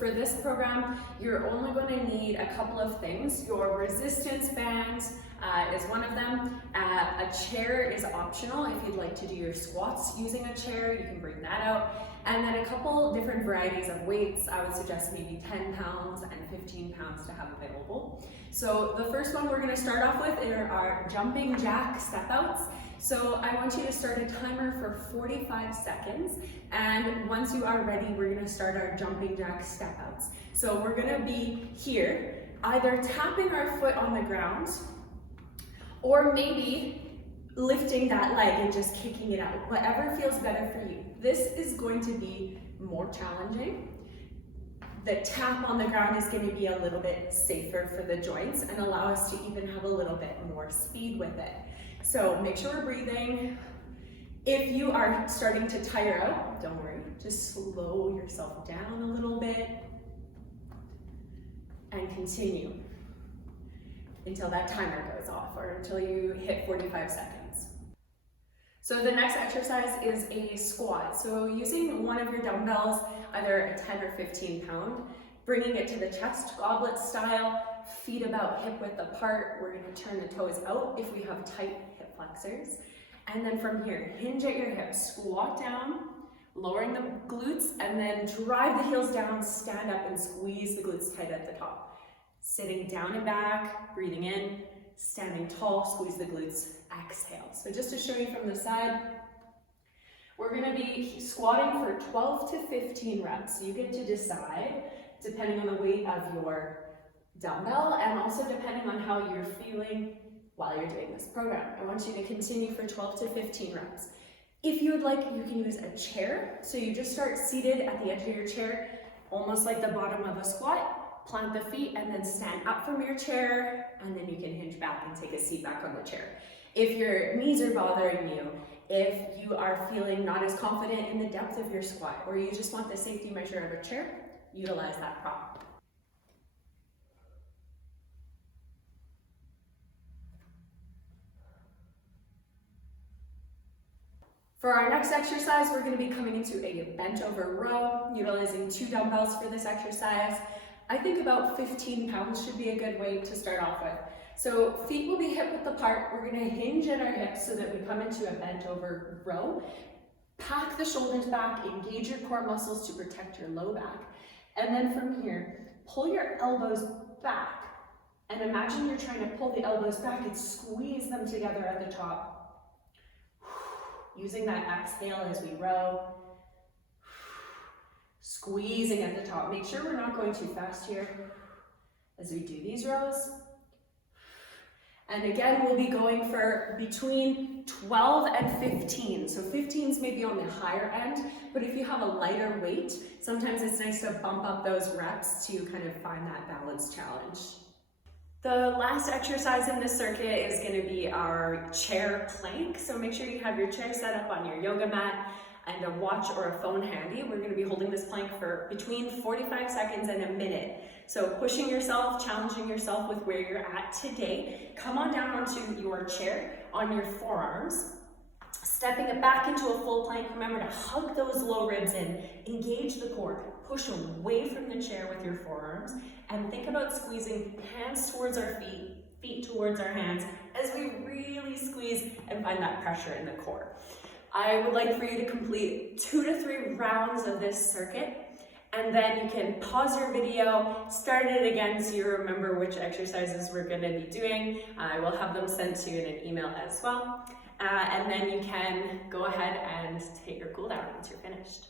for this program, you're only going to need a couple of things. Your resistance band is one of them. A chair is optional. If you'd like to do your squats using a chair, you can bring that out. And then a couple different varieties of weights. I would suggest maybe 10 pounds and 15 pounds to have available. So the first one we're going to start off with are our jumping jack step outs. So I want you to start a timer for 45 seconds. And once you are ready, we're going to start our jumping jack step outs. So we're going to be here, either tapping our foot on the ground, or maybe lifting that leg and just kicking it out, whatever feels better for you. This is going to be more challenging. The tap on the ground is going to be a little bit safer for the joints and allow us to even have a little bit more speed with it. So make sure we're breathing. If you are starting to tire out, don't worry, just slow yourself down a little bit and continue until that timer goes off or until you hit 45 seconds. So the next exercise is a squat. So using one of your dumbbells, either a 10 or 15 pound, bringing it to the chest, goblet style, feet about hip width apart. We're going to turn the toes out if we have tight hip flexors. And then from here, hinge at your hips, squat down, lowering the glutes, and then drive the heels down, stand up and squeeze the glutes tight at the top. Sitting down and back, breathing in, standing tall, squeeze the glutes, exhale. So just to show you from the side, we're going to be squatting for 12 to 15 reps. You get to decide, depending on the weight of your dumbbell and also depending on how you're feeling while you're doing this program. I want you to continue for 12 to 15 reps. If you would like, you can use a chair. So you just start seated at the edge of your chair, almost like the bottom of a squat. Plant the feet and then stand up from your chair, and then you can hinge back and take a seat back on the chair. If your knees are bothering you, if you are feeling not as confident in the depth of your squat, or you just want the safety measure of a chair, utilize that prop. For our next exercise, we're going to be coming into a bent over row, utilizing 2 dumbbells for this exercise. I think about 15 pounds should be a good weight to start off with. So feet will be hip width apart. We're going to hinge at our hips so that we come into a bent over row. Pack the shoulders back, engage your core muscles to protect your low back. And then from here, pull your elbows back. And imagine you're trying to pull the elbows back and squeeze them together at the top. Using that exhale as we row. Squeezing at the top. Make sure we're not going too fast here as we do these rows. And again, we'll be going for between 12 and 15. So 15 is maybe on the higher end, but if you have a lighter weight, sometimes it's nice to bump up those reps to kind of find that balance challenge. The last exercise in this circuit is going to be our chair plank. So make sure you have your chair set up on your yoga mat and a watch or a phone handy. We're going to be holding this plank for between 45 seconds and a minute. So pushing yourself, challenging yourself with where you're at today. Come on down onto your chair on your forearms, stepping it back into a full plank. Remember to hug those low ribs in, engage the core, push away from the chair with your forearms, and think about squeezing hands towards our feet, feet towards our hands, as we really squeeze and find that pressure in the core. I would like for you to complete 2 to 3 rounds of this circuit, and then you can pause your video, start it again so you remember which exercises we're going to be doing. I will have them sent to you in an email as well. And then you can go ahead and take your cool down once you're finished.